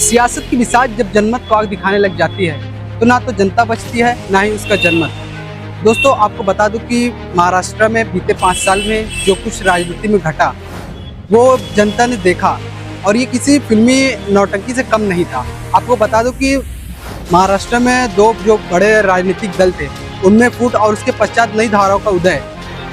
सियासत की बिसात जब जनमत को आग दिखाने लग जाती है तो ना तो जनता बचती है ना ही उसका जनमत। दोस्तों, आपको बता दूं कि महाराष्ट्र में बीते 5 साल में जो कुछ राजनीति में घटा वो जनता ने देखा और ये किसी फिल्मी नौटंकी से कम नहीं था। आपको बता दूं कि महाराष्ट्र में दो जो बड़े राजनीतिक दल थे उनमें फूट और उसके पश्चात नई धाराओं का उदय,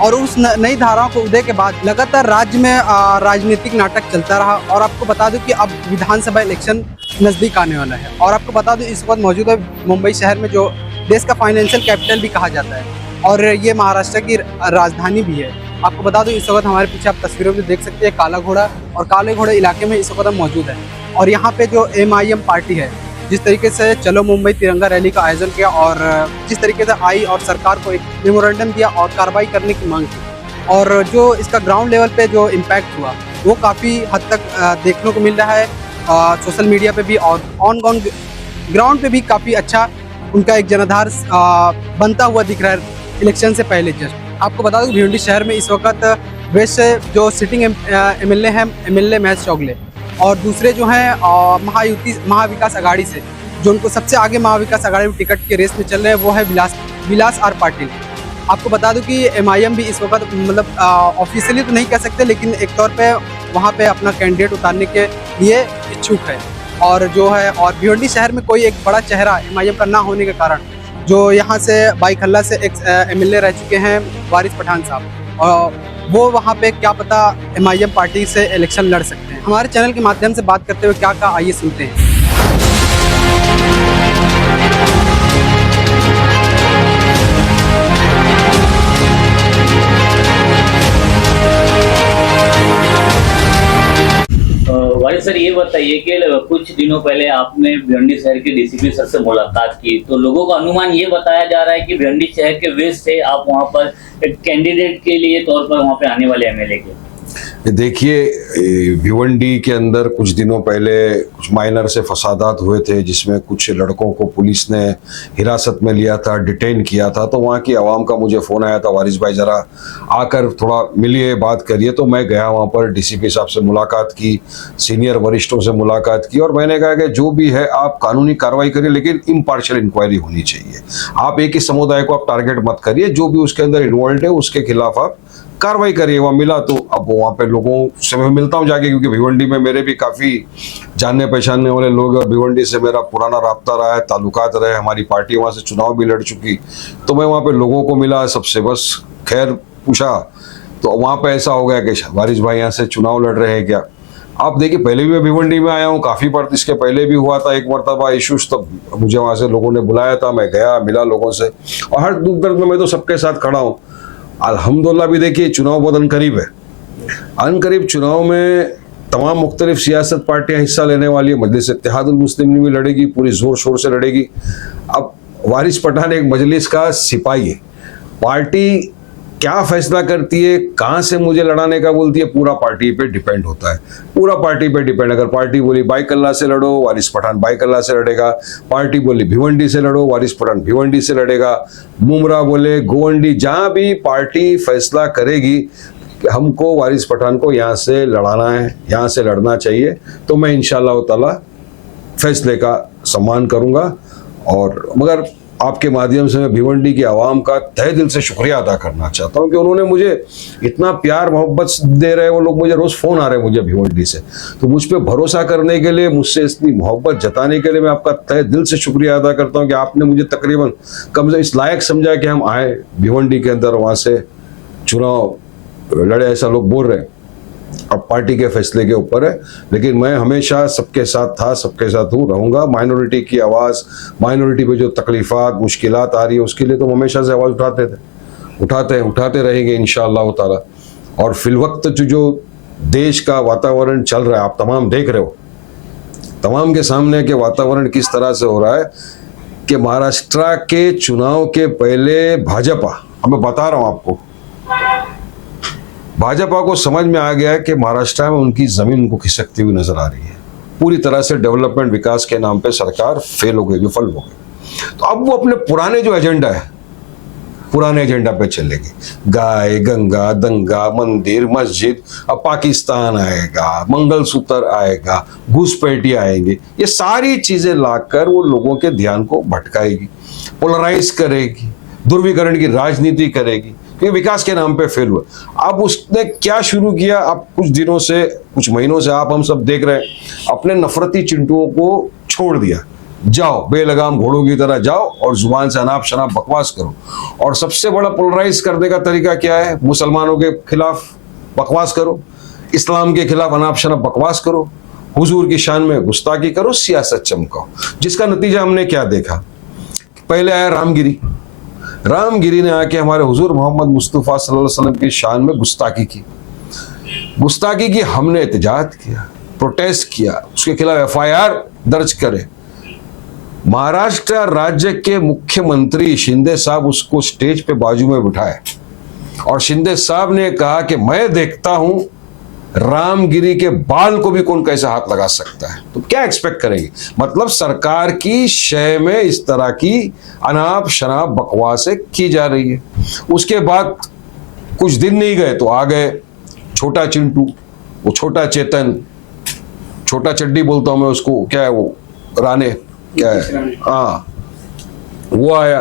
और उस नई धाराओं के उदय के बाद लगातार राज्य में राजनीतिक नाटक चलता रहा। और आपको बता दूं कि अब विधानसभा इलेक्शन नज़दीक आने वाला है और आपको बता दूं इस वक्त मौजूद है मुंबई शहर में, जो देश का फाइनेंशियल कैपिटल भी कहा जाता है और ये महाराष्ट्र की राजधानी भी है। आपको बता दूं इस वक्त हमारे पीछे आप तस्वीरों में देख सकते हैं काला घोड़ा, और काले घोड़े इलाके में इस वक्त हम मौजूद है। और यहाँ पे जो MIM पार्टी है जिस तरीके से चलो मुंबई तिरंगा रैली का आयोजन किया और जिस तरीके से आई और सरकार को एक मेमोरेंडम दिया और कार्रवाई करने की मांग की, और जो इसका ग्राउंड लेवल पे जो इम्पैक्ट हुआ वो काफ़ी हद तक देखने को मिल रहा है सोशल मीडिया पे भी, और ऑन ग्राउंड पे भी काफ़ी अच्छा उनका एक जनाधार बनता हुआ दिख रहा है इलेक्शन से पहले। जस्ट आपको बता दूं भिवंडी शहर में इस वक्त वेस्ट से जो सिटिंग MLA हैं MLA महेश चौगले, और दूसरे जो हैं महाविकास अघाड़ी से जो उनको सबसे आगे महाविकास अघाड़ी में टिकट के रेस में चल रहे हैं वो है विलास आर पाटिल। आपको बता दूं कि MIM भी इस वक्त मतलब ऑफिशियली तो नहीं कह सकते लेकिन एक तौर पे वहाँ पे अपना कैंडिडेट उतारने के लिए इच्छुक है। और जो है और भिवंडी शहर में कोई एक बड़ा चेहरा MIM का ना होने के कारण जो यहाँ से बाई खल्ला से एक MLA रह चुके हैं वारिस पठान साहब, और वो वहाँ पे क्या पता MIM पार्टी से इलेक्शन लड़ सकते हैं। हमारे चैनल के माध्यम से बात करते हुए क्या कहा आइए सुनते हैं। भाई सर, ये बताइए कि कुछ दिनों पहले आपने भिवंडी शहर के DCP सर से मुलाकात की तो लोगों का अनुमान ये बताया जा रहा है कि भिवंडी शहर के वेस्ट से आप वहां पर एक कैंडिडेट के लिए तौर पर वहां पे आने वाले MLA के। देखिए, भिवंडी के अंदर कुछ दिनों पहले कुछ माइनर से फसादात हुए थे जिसमें कुछ लड़कों को पुलिस ने हिरासत में लिया था, डिटेन किया था। तो वहाँ की आवाम का मुझे फ़ोन आया था, वारिस भाई ज़रा आकर थोड़ा मिलिए, बात करिए। तो मैं गया वहाँ पर, DCP साहब से मुलाकात की, सीनियर वरिष्ठों से मुलाकात की, और मैंने कहा कि जो भी है आप कानूनी कार्रवाई करिए लेकिन इम्पार्शियल इंक्वायरी होनी चाहिए। आप एक ही समुदाय को आप टारगेट मत करिए, जो भी उसके अंदर इन्वॉल्व है उसके खिलाफ आप कार्रवाई करिए। वहाँ मिला तो अब वहाँ पे लोगों से मैं मिलता हूँ जाके, क्योंकि भिवंडी में मेरे भी काफ़ी जानने पहचानने वाले लोग, और भिवंडी से मेरा पुराना राब्ता रहा है, ताल्लुकात रहे, हमारी पार्टी वहाँ से चुनाव भी लड़ चुकी। तो मैं वहाँ पे लोगों को मिला, सबसे बस खैर पूछा। तो वहाँ पे ऐसा हो गया कि वारिस भाई यहाँ से चुनाव लड़ रहे हैं क्या। आप देखिए, पहले भी मैं भिवंडी में आया हूँ काफ़ी बार, इसके पहले भी हुआ था एक मरतबा इशूज़, तब मुझे वहाँ से लोगों ने बुलाया था, मैं गया, मिला लोगों से, और हर दुख दर्द में मैं तो सबके साथ खड़ा हूँ। अल्हम्दुलिल्लाह भी देखिए चुनाव बहुत अनकरीब है। अनकरीब चुनाव में तमाम मुख्तलिफ सियासत पार्टियां हिस्सा लेने वाली है। मजलिस इत्तेहादुल मुस्लिमीन भी लड़ेगी, पूरी जोर शोर से लड़ेगी। अब वारिस पठान एक मजलिस का सिपाही है, पार्टी क्या फैसला करती है, कहाँ से मुझे लड़ाने का बोलती है, पूरा पार्टी पे डिपेंड होता है, पूरा पार्टी पे डिपेंड। अगर पार्टी बोली बाईकल्ला से लड़ो, वारिस पठान बाईकल्ला से लड़ेगा। पार्टी बोली भिवंडी से लड़ो, वारिस पठान भिवंडी से लड़ेगा। मुमरा बोले गोवंडी, जहाँ भी पार्टी फैसला करेगी कि हमको वारिस पठान को यहाँ से लड़ाना है, यहाँ से लड़ना चाहिए, तो मैं इंशाअल्लाह ताला फैसले का सम्मान करूँगा। और मगर आपके माध्यम से मैं भिवंडी की आवाम का तहे दिल से शुक्रिया अदा करना चाहता हूँ कि उन्होंने मुझे इतना प्यार मोहब्बत दे रहे हैं। वो लोग मुझे रोज़ फ़ोन आ रहे हैं मुझे भिवंडी से, तो मुझ पर भरोसा करने के लिए, मुझसे इतनी मोहब्बत जताने के लिए मैं आपका तहे दिल से शुक्रिया अदा करता हूँ कि आपने मुझे तकरीबन कम से इस लायक समझा कि हम आए भिवंडी के अंदर, वहाँ से चुनाव लड़े, ऐसा लोग बोल रहे हैं। अब पार्टी के फैसले के ऊपर है, लेकिन मैं हमेशा सबके साथ था, सबके साथ हूँ, रहूँगा। माइनॉरिटी की आवाज़, माइनॉरिटी पे जो तकलीफ़ात मुश्किलात आ रही है उसके लिए तो हमेशा से आवाज़ उठाते थे, उठाते रहेंगे इंशाअल्लाह ताला। और फिलवक्त जो देश का वातावरण चल रहा है, आप तमाम देख रहे हो, तमाम के सामने कि वातावरण किस तरह से हो रहा है कि महाराष्ट्र के चुनाव के पहले भाजपा, मैं बता रहा हूँ आपको, भाजपा को समझ में आ गया है कि महाराष्ट्र में उनकी ज़मीन उनको खिसकती हुई नजर आ रही है। पूरी तरह से डेवलपमेंट, विकास के नाम पे सरकार फेल हो गई, विफल हो गई। तो अब वो अपने पुराने जो एजेंडा है, पुराने एजेंडा पे चलेगी। गाय, गंगा, दंगा, मंदिर, मस्जिद, अब पाकिस्तान आएगा, मंगलसूत्र आएगा, घुसपैठी आएंगे, ये सारी चीजें लाकर वो लोगों के ध्यान को भटकाएगी, पोलराइज करेगी, ध्रुवीकरण की राजनीति करेगी, क्योंकि विकास के नाम पे फेल हुआ। अब उसने क्या शुरू किया, अब कुछ दिनों से, कुछ महीनों से आप हम सब देख रहे हैं, अपने नफरती चिंटुओं को छोड़ दिया। जाओ बेलगाम घोड़ों की तरह जाओ और जुबान से अनाप शनाप बकवास करो। और सबसे बड़ा पोलराइज करने का तरीका क्या है, मुसलमानों के खिलाफ बकवास करो, इस्लाम के खिलाफ अनाप शनाप बकवास करो, हुजूर की शान में गुस्ताखी करो, सियासत चमकाओ। जिसका नतीजा हमने क्या देखा, पहले आया रामगिरी। रामगिरी ने आके हमारे हुजूर मोहम्मद मुस्तफ़ा सल्लल्लाहु अलैहि वसल्लम की शान में गुस्ताखी की। गुस्ताखी की, हमने एहतजाज किया, प्रोटेस्ट किया, उसके खिलाफ FIR दर्ज करे। महाराष्ट्र राज्य के मुख्यमंत्री शिंदे साहब उसको स्टेज पे बाजू में बिठाए और शिंदे साहब ने कहा कि मैं देखता हूं रामगिरी के बाल को भी कौन कैसे हाथ लगा सकता है। तो क्या एक्सपेक्ट करेंगे, मतलब सरकार की शय में इस तरह की अनाप शनाप बकवासें की जा रही है। उसके बाद कुछ दिन नहीं गए तो आ गए छोटा चिंटू, वो छोटा चेतन, छोटा चड्डी बोलता हूं मैं उसको, क्या है वो, राणे क्या है, हाँ वो आया।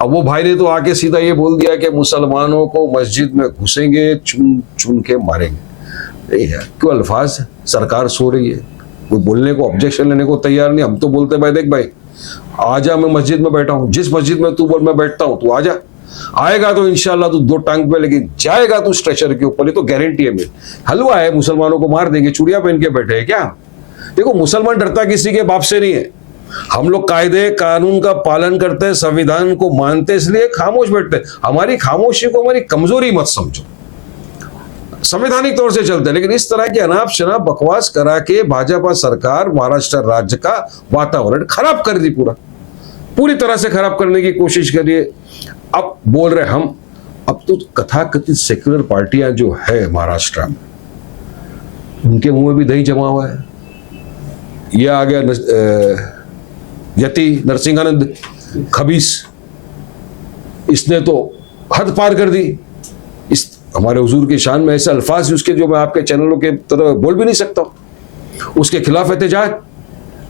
अब वो भाई ने तो आके सीधा ये बोल दिया कि मुसलमानों को मस्जिद में घुसेंगे, चुन चुन के मारेंगे। ये है क्यों अल्फाज, सरकार सो रही है, कोई बोलने को, ऑब्जेक्शन लेने को तैयार नहीं। हम तो बोलते भाई देख भाई आजा, मैं मस्जिद में बैठा हूँ, जिस मस्जिद में तू बोल मैं बैठता हूँ, तू आजा। आएगा तो इंशाल्लाह तू 2 टांग पे, लेकिन जाएगा तू स्ट्रेचर के ऊपर, ये तो गारंटी है मेरी। हलवा है, मुसलमानों को मार देंगे, चूड़िया पहन के बैठे हैं क्या। देखो मुसलमान डरता किसी के बाप से नहीं है। हम लोग कायदे कानून का पालन करते हैं, संविधान को मानते, इसलिए खामोश बैठते हैं। हमारी खामोशी को हमारी कमजोरी मत समझो, संवैधानिक तौर से चलते हैं। लेकिन इस तरह की अनाप शनाप बकवास करा के भाजपा सरकार महाराष्ट्र राज्य का वातावरण खराब कर दी, पूरी तरह से खराब करने की कोशिश करिए। अब बोल रहे हम, अब तो कथाकथित सेक्युलर पार्टियां जो है महाराष्ट्र में, उनके मुंह में भी दही जमा हुआ है। ये आ गया यति नरसिंहानंद खबीस, इसने तो हद पार कर दी। इस हमारे हुजूर की शान में ऐसे अल्फाज उसके जो मैं आपके चैनलों के तरह बोल भी नहीं सकता। उसके खिलाफ एहतजाज,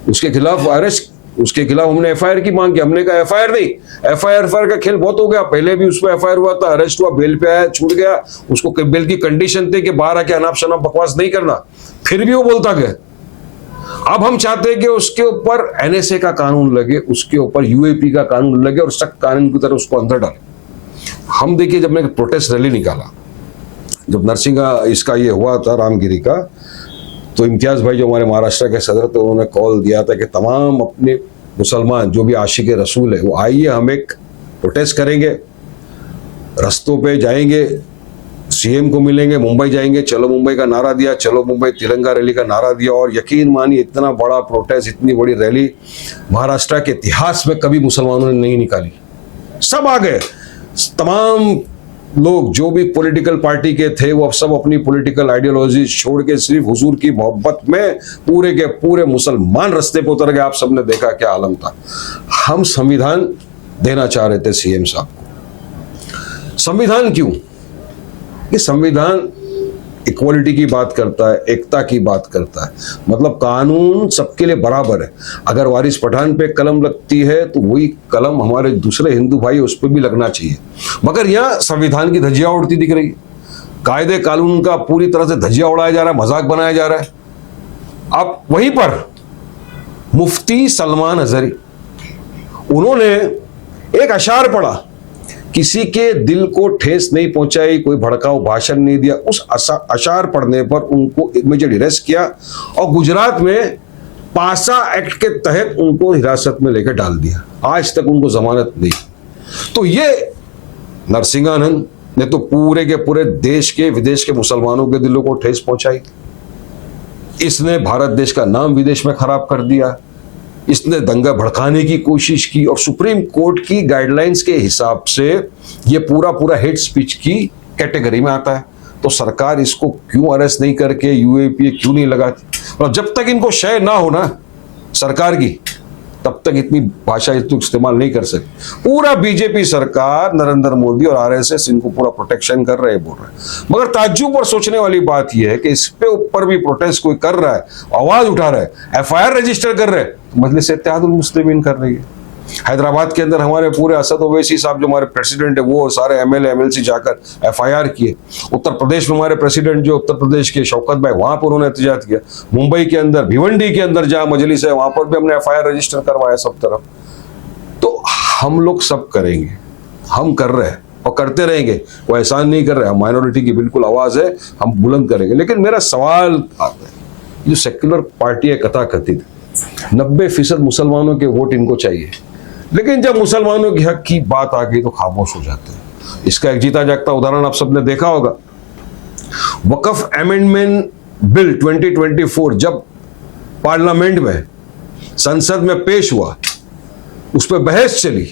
उसके खिलाफ अरेस्ट, उसके खिलाफ हमने FIR की मांग की। हमने कहा FIR नहीं, FIR का खेल बहुत हो गया। पहले भी उस पर FIR हुआ था, अरेस्ट हुआ, बेल पे आया, छूट गया। उसको बेल की कंडीशन थी कि बाहर आके अनाप शनाप बकवास नहीं करना, फिर भी वो बोलता गया। अब हम चाहते हैं कि उसके ऊपर NSA का कानून लगे, उसके ऊपर UAP का कानून लगे और सख्त कानून की तरह उसको अंदर डाले। हम देखिए, जब मैंने प्रोटेस्ट रैली निकाला, जब नरसिंहा इसका ये हुआ था रामगिरी का, तो इम्तियाज भाई जो हमारे महाराष्ट्र के सदर थे, उन्होंने कॉल दिया था कि तमाम अपने मुसलमान जो भी आशिक रसूल है वो आइए, हम एक प्रोटेस्ट करेंगे, रस्तों पे जाएंगे, CM को मिलेंगे, मुंबई जाएंगे, चलो मुंबई का नारा दिया, चलो मुंबई तिरंगा रैली का नारा दिया। और यकीन मानिए इतना बड़ा प्रोटेस्ट, इतनी बड़ी रैली महाराष्ट्र के इतिहास में कभी मुसलमानों ने नहीं निकाली। सब आ गए, तमाम लोग जो भी पॉलिटिकल पार्टी के थे वो सब अपनी पॉलिटिकल आइडियोलॉजी छोड़ के सिर्फ हुजूर की मोहब्बत में पूरे के पूरे मुसलमान रास्ते पर उतर गए। आप सबने देखा क्या आलम था। हम संविधान देना चाह रहे थे CM साहब को। संविधान क्यों? ये संविधान इक्वालिटी की बात करता है, एकता की बात करता है, मतलब कानून सबके लिए बराबर है। अगर वारिस पठान पे कलम लगती है तो वही कलम हमारे दूसरे हिंदू भाई उस पर भी लगना चाहिए। मगर यह संविधान की धज्जियां उड़ती दिख रही है, कायदे कानून का पूरी तरह से धज्जियां उड़ाया जा रहा है, मजाक बनाया जा रहा है। अब वहीं पर मुफ्ती सलमान अजहरी, उन्होंने एक अशार पढ़ा, किसी के दिल को ठेस नहीं पहुंचाई, कोई भड़काऊ भाषण नहीं दिया। उस अशार पढ़ने पर उनको इमीडिएट अरेस्ट किया और गुजरात में पासा एक्ट के तहत उनको हिरासत में लेकर डाल दिया। आज तक उनको जमानत नहीं। तो ये नरसिंहानंद ने तो पूरे के पूरे देश के विदेश के मुसलमानों के दिलों को ठेस पहुंचाई। इसने भारत देश का नाम विदेश में खराब कर दिया। इसने दंगा भड़काने की कोशिश की और सुप्रीम कोर्ट की गाइडलाइंस के हिसाब से ये पूरा हेट स्पीच की कैटेगरी में आता है। तो सरकार इसको क्यों अरेस्ट नहीं करके UAP क्यों नहीं लगाती? और जब तक इनको शय ना हो ना सरकार की, तब तक इतनी भाषा इतनी इस्तेमाल नहीं कर सकती। पूरा बीजेपी सरकार, नरेंद्र मोदी और आरएसएस इनको पूरा प्रोटेक्शन कर रहे हैं, बोल रहे हैं। मगर ताज्जुब और सोचने वाली बात यह है कि इस पे ऊपर भी प्रोटेस्ट कोई कर रहा है, आवाज उठा रहा है, एफआईआर रजिस्टर कर रहे हैं, तो मजलिस इत्तेहादुल मुस्लिमीन कर रही है। हैदराबाद के अंदर हमारे पूरे असद ओवैसी साहब जो हमारे प्रेसिडेंट है, वो सारे एमएलए एमएलसी जाकर एफआईआर किए। उत्तर प्रदेश में हमारे प्रेसिडेंट जो उत्तर प्रदेश के शौकत भाई, वहां पर उन्होंने एहतजाज किया। मुंबई के अंदर भिवंडी के अंदर जहां मजलिस है, वहां पर भी हमने एफआईआर रजिस्टर करवाया सब तरफ। तो हम लोग सब करेंगे, हम कर रहे हैं और करते रहेंगे, वो एहसान नहीं कर रहे। हम माइनॉरिटी की बिल्कुल आवाज है, हम बुलंद करेंगे। लेकिन मेरा सवाल आता है, जो सेक्युलर पार्टी है कथाकथित, 90% मुसलमानों के वोट इनको चाहिए, लेकिन जब मुसलमानों के हक की बात आ गई तो खामोश हो जाते हैं। इसका एक जीता जागता उदाहरण आप सबने देखा होगा। वक्फ अमेंडमेंट बिल 2024 जब पार्लियामेंट में, संसद में पेश हुआ, उस पर बहस चली,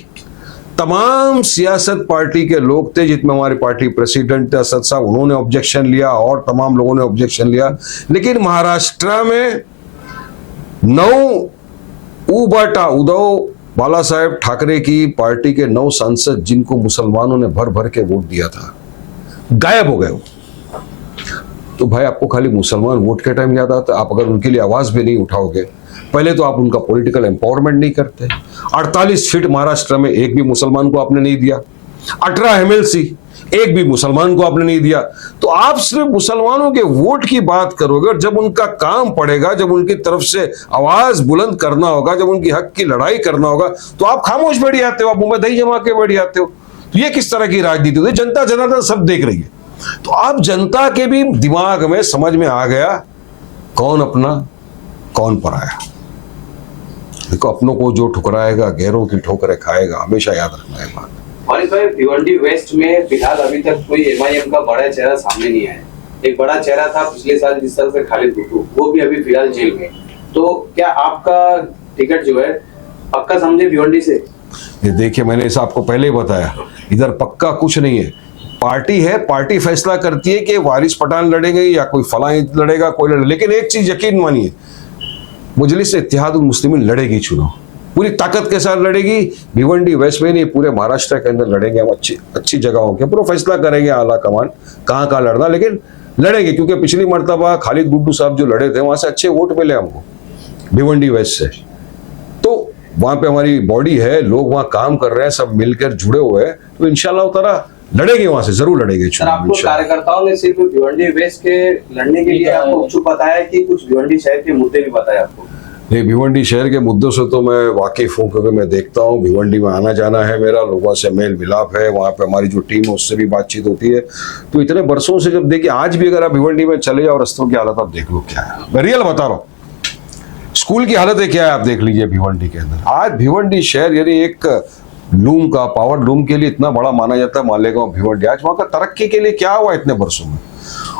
तमाम सियासत पार्टी के लोग थे, जिसमें हमारी पार्टी प्रेसिडेंट थे असद साहब, उन्होंने ऑब्जेक्शन लिया और तमाम लोगों ने ऑब्जेक्शन लिया। लेकिन महाराष्ट्र में उद्धव बाला साहेब ठाकरे की पार्टी के 9 सांसद, जिनको मुसलमानों ने भर भर के वोट दिया था, गायब हो गए। तो भाई आपको खाली मुसलमान वोट के टाइम याद आता है? आप अगर उनके लिए आवाज भी नहीं उठाओगे, पहले तो आप उनका पॉलिटिकल एम्पावरमेंट नहीं करते। 48 सीट महाराष्ट्र में एक भी मुसलमान को आपने नहीं दिया, 18 एमएलसी एक भी मुसलमान को आपने नहीं दिया। तो आप सिर्फ मुसलमानों के वोट की बात करोगे, और जब उनका काम पड़ेगा, जब उनकी तरफ से आवाज बुलंद करना होगा, जब उनकी हक की लड़ाई करना होगा, तो आप खामोश बैठ जाते हो, आप मुंह में दही जमा के बैठ जाते हो। तो ये किस तरह की राजनीति होती है? जनता जनार्दन सब देख रही है। तो आप जनता के भी दिमाग में समझ में आ गया कौन अपना कौन पराया। देखो, अपनों को जो ठुकराएगा गैरों की ठोकरें खाएगा, हमेशा याद रखना है बात। वारिस भाई, भिवंडी वेस्ट में फिलहाल अभी तक कोई एमआईएम का बड़ा चेहरा सामने नहीं आया। एक बड़ा चेहरा था पिछले साल जिस तरह से खालिद भुट्टो, वो भी अभी फिलहाल जेल में। तो क्या आपका टिकट जो है पक्का समझे भिवंडी से? ये देखिए, मैंने इसे आपको पहले ही बताया, इधर पक्का कुछ नहीं है। पार्टी है, पार्टी फैसला करती है कि वारिस पठान लड़ेंगे या कोई फलां लड़ेगा, कोई लड़े। लेकिन एक चीज यकीन मानिए, मजलिस इत्तेहादुल मुस्लिमीन लड़ेगी चुनाव, पूरी ताकत के साथ लड़ेगी। भिवंडी वेस्ट में नहीं, पूरे महाराष्ट्र के अंदर लड़ेंगे हम। अच्छी जगहों के पूरा फैसला करेंगे आला कमान कहाँ लड़ना, लेकिन लड़ेंगे। क्योंकि पिछली मर्तबा खालिद भुट्टो साहब जो लड़े थे, वहां से अच्छे वोट मिले हमको भिवंडी वेस्ट से। तो वहां पे हमारी बॉडी है, लोग वहां काम कर रहे हैं, सब मिलकर जुड़े हुए हैं। तो इंशाल्लाह ताला लड़ेंगे, वहां से जरूर लड़ेंगे चुनाव। आपको कार्यकर्ताओं ने सिर्फ भिवंडी वेस्ट के लड़ने के लिए आपको इच्छुक बताया कि कुछ भिवंडी शहर के मुद्दे भी बताए आपको? नहीं, भिवंडी शहर के मुद्दों से तो मैं वाकिफ हूँ, क्योंकि मैं देखता हूँ भिवंडी में आना जाना है मेरा, लोगों से मेल मिलाप है, वहाँ पे हमारी जो टीम है उससे भी बातचीत होती है। तो इतने बरसों से जब देखिए, आज भी अगर आप भिवंडी में चले जाओ, रस्तों की हालत आप देख लो क्या है। मैं रियल बता रहा हूँ, स्कूल की हालत है क्या है, आप देख लीजिए भिवंडी के अंदर। आज भिवंडी शहर यानी एक लूम का, पावर लूम के लिए इतना बड़ा माना जाता है मालेगांव भिवंडी। आज वहाँ का तरक्की के लिए क्या हुआ इतने बरसों में।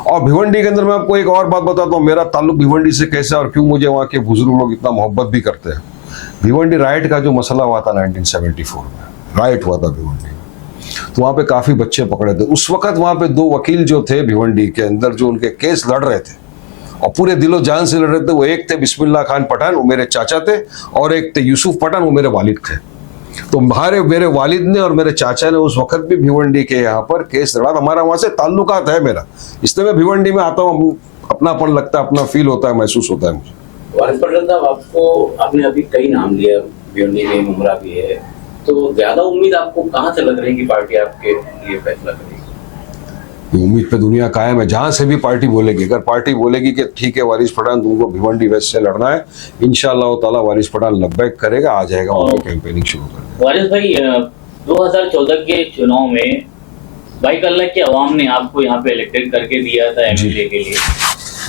और भिवंडी के अंदर मैं आपको एक और बात बताता हूँ, मेरा ताल्लुक भिवंडी से कैसा और क्यों मुझे वहाँ के बुजुर्ग लोग इतना मोहब्बत भी करते हैं। भिवंडी राइट का जो मसला हुआ था 1974 में, राइट हुआ था भिवंडी में, तो वहाँ पे काफी बच्चे पकड़े थे। उस वक्त वहाँ पे 2 वकील जो थे भिवंडी के अंदर, जो उनके केस लड़ रहे थे और पूरे दिलो जान से लड़ रहे थे, वो एक थे बिस्मिल्लाह खान पठान, वो मेरे चाचा थे, और एक थे यूसुफ पठान, वो मेरे वालिद थे। तो मेरे वालिद ने और मेरे चाचा ने उस वक्त भी भिवंडी के यहाँ पर केस लड़ा। हमारा वहां से ताल्लुकात है मेरा, इसलिए मैं भिवंडी में आता हूँ, अपनापन लगता है, अपना फील होता है, महसूस होता है मुझे। वारिस पठान साहब, आपने अभी कई नाम लिया, भिवंडी में मुमरा भी है, तो ज्यादा उम्मीद आपको कहाँ से लग रही है कि पार्टी आपके लिए फैसला करेगी? उम्मीद पे दुनिया कायम है, जहां से भी पार्टी बोलेगी। अगर पार्टी बोलेगी कि ठीक है वारिस पठान तुमको भिवंडी वेस्ट से लड़ना है, इंशाअल्लाह ताला वारिस पठान लब्बैक करेगा, आ जाएगा, उनकी कैंपेनिंग शुरू कर देगा। वारिस भाई, 2014 के चुनाव में बाईकल्ला की आवाम ने आपको यहाँ पे इलेक्टेड करके दिया था एमएलए के लिए,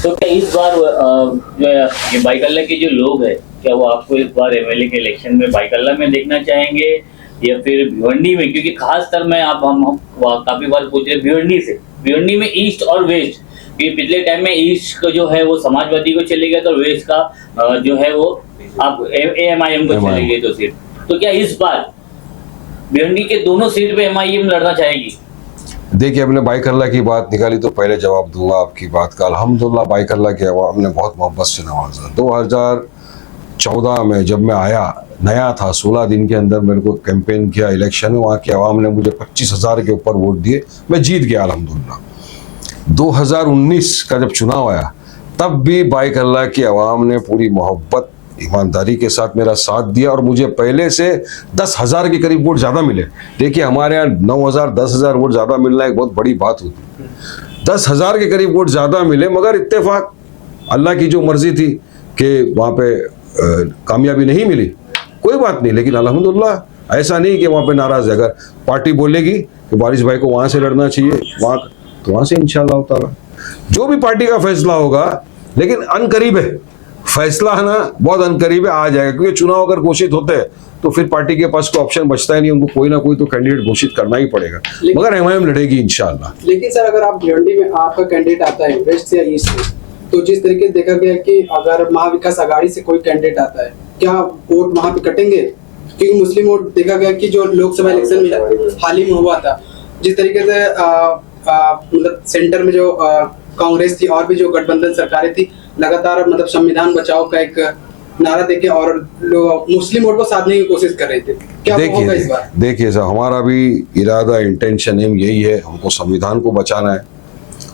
तो क्या इस बार जो ये बाईकल्ला के जो लोग हैं, क्या वो आपको इस बार एमएलए के इलेक्शन में बाईकल्ला में देखना चाहेंगे या फिर भिवंडी में? क्योंकि खासकर मैं हम काफी बार पूछ रहे भिवंडी से, भिवंडी में ईस्ट और वेस्ट, कि पिछले टाइम में ईस्ट का जो है वो समाजवादी को चले गया, तो वेस्ट का जो है वो आप एमआईएम को चले गए तो सीट। तो क्या इस बार भिवंडी के दोनों सीट पे एमआईएम लड़ना चाहेगी? देखिए, हमने बाईकल्ला की बात निकाली तो पहले जवाब दूंगा आपकी बात का। अल्हम्दुलिल्लाह बाईकल्ला के अवाम ने बहुत मोहब्बत से नवाजा। 2014 में जब मैं आया, नया था, 16 दिन के अंदर मेरे को कैंपेन किया इलेक्शन में, वहाँ की आवाम ने मुझे 25,000 के ऊपर वोट दिए, मैं जीत गया अल्हम्दुलिल्लाह। 2019 का जब चुनाव आया तब भी बाइक अल्लाह की आवाम ने पूरी मोहब्बत ईमानदारी के साथ मेरा साथ दिया और मुझे पहले से 10,000 के करीब वोट ज़्यादा मिले। देखिए हमारे यहाँ 9,000 10,000 वोट ज़्यादा मिलना एक बहुत बड़ी बात होती है। 10,000 के करीब वोट ज़्यादा मिले, मगर इत्तेफाक अल्लाह की जो मर्जी थी कि वहाँ पे कामयाबी नहीं मिली, कोई बात नहीं, लेकिन अल्हम्दुलिल्लाह ऐसा नहीं कि वहाँ पे नाराज़ है। अगर पार्टी बोलेगी कि वारिस भाई को वहाँ से लड़ना चाहिए, वहाँ तो वहाँ से इंशाअल्लाह ताला जो भी पार्टी का फैसला होगा, लेकिन अनकरीब है फैसला, है ना, बहुत अनकरीब है, आ जाएगा। क्योंकि चुनाव अगर घोषित होते हैं तो फिर पार्टी के पास कोई ऑप्शन बचता ही नहीं, उनको कोई ना कोई तो कैंडिडेट घोषित करना ही पड़ेगा, मगर एमआईएम लड़ेगी इंशाअल्लाह। लेकिन सर अगर आप भिवंडी में आपका कैंडिडेट आता है वेस्ट से या ईस्ट से, तो जिस तरीके से देखा गया कि अगर महाविकास आघाड़ी से कोई कैंडिडेट आता है, क्या वोट वहां पे कटेंगे? क्योंकि मुस्लिम वोट देखा गया कि जो लोकसभा इलेक्शन में हाल ही में हुआ था, जिस तरीके से मतलब सेंटर में जो कांग्रेस थी और भी जो गठबंधन सरकारें थी, लगातार मतलब संविधान बचाओ का एक नारा देके और लोग मुस्लिम वोट को साधने की कोशिश कर रहे थे, क्या वो होगा इस बार? देखिए सर, हमारा भी इरादा, इंटेंशन एम यही है, हमको संविधान को बचाना है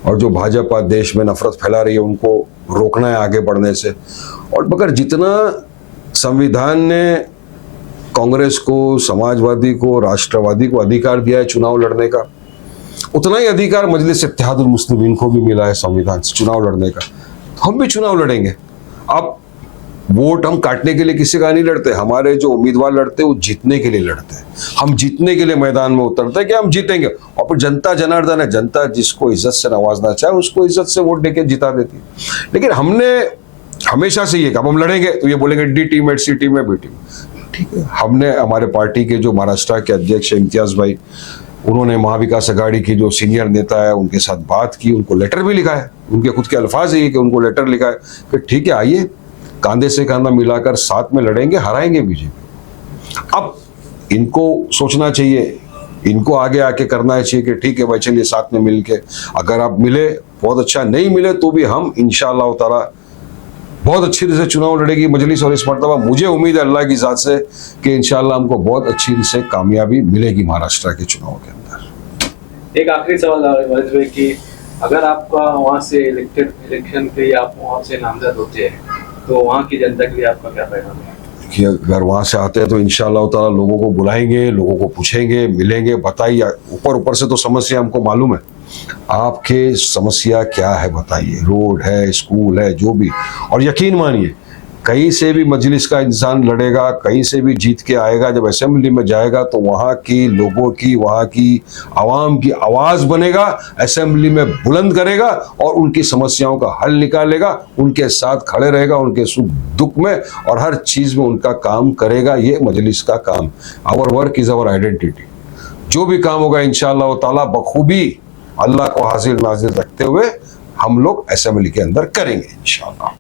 और जो भाजपा देश में नफरत फैला रही है उनको रोकना है आगे बढ़ने से। और मगर जितना संविधान ने कांग्रेस को, समाजवादी को, राष्ट्रवादी को अधिकार दिया है चुनाव लड़ने का, उतना ही अधिकार मजलिस इत्तेहादुल मुस्लिमीन को भी मिला है संविधान से चुनाव लड़ने का। हम भी चुनाव लड़ेंगे। अब वोट हम काटने के लिए किसी का नहीं लड़ते, हमारे जो उम्मीदवार लड़ते हैं वो जीतने के लिए लड़ते हैं। हम जीतने के लिए मैदान में उतरते हैं कि हम जीतेंगे, और फिर जनता जनार्दन है, जनता जिसको इज्जत से नवाजना चाहे उसको इज्जत से वोट देके जिता देती है। लेकिन हमने हमेशा से ये कहा हम लड़ेंगे तो ये बोलेंगे D team at C team है, बी टीम, ठीक है। हमने हमारे पार्टी के जो महाराष्ट्र के अध्यक्ष इम्तियाज भाई, उन्होंने महाविकास आघाड़ी की जो सीनियर नेता है उनके साथ बात की, उनको लेटर भी लिखा है, उनके खुद के अल्फाज है कि उनको लेटर लिखा है कि ठीक है आइए कांधे से कांधा मिलाकर साथ में लड़ेंगे, हराएंगे बीजेपी। अब इनको सोचना चाहिए, इनको आगे आके करना चाहिए कि ठीक है भाई चलिए साथ में मिलके, अगर आप मिले बहुत अच्छा, नहीं मिले तो भी हम इंशाअल्लाह ताला बहुत अच्छी तरह से चुनाव लड़ेगी मजलिस। और इस मरतबा मुझे उम्मीद है अल्लाह की ज़ात से कि इंशाअल्लाह हमको बहुत अच्छी तरह से कामयाबी मिलेगी महाराष्ट्र के चुनाव के अंदर। एक आखिरी सवाल वारिस भाई कि अगर आपका वहाँ से इलेक्शन के लिए आप वहाँ से नामजद होते हैं तो वहाँ की जनता के लिए आपका क्या पैगाम है? कि अगर वहाँ से आते हैं तो इंशाअल्लाह ताला लोगों को बुलाएंगे, लोगों को पूछेंगे, मिलेंगे, बताइए। ऊपर से तो समस्या हमको मालूम है, आपके समस्या क्या है बताइए, रोड है, स्कूल है, जो भी। और यकीन मानिए कहीं से भी मजलिस का इंसान लड़ेगा, कहीं से भी जीत के आएगा, जब असेंबली में जाएगा तो वहाँ की लोगों की, वहाँ की आवाम की आवाज़ बनेगा, असेंबली में बुलंद करेगा और उनकी समस्याओं का हल निकालेगा, उनके साथ खड़े रहेगा, उनके सुख दुख में और हर चीज़ में उनका काम करेगा। ये मजलिस का काम, our work is our identity. जो भी काम होगा इंशाअल्लाह ताला बखूबी अल्लाह को हाजिर नाजिर रखते हुए हम लोग असेंबली के अंदर करेंगे इंशाअल्लाह।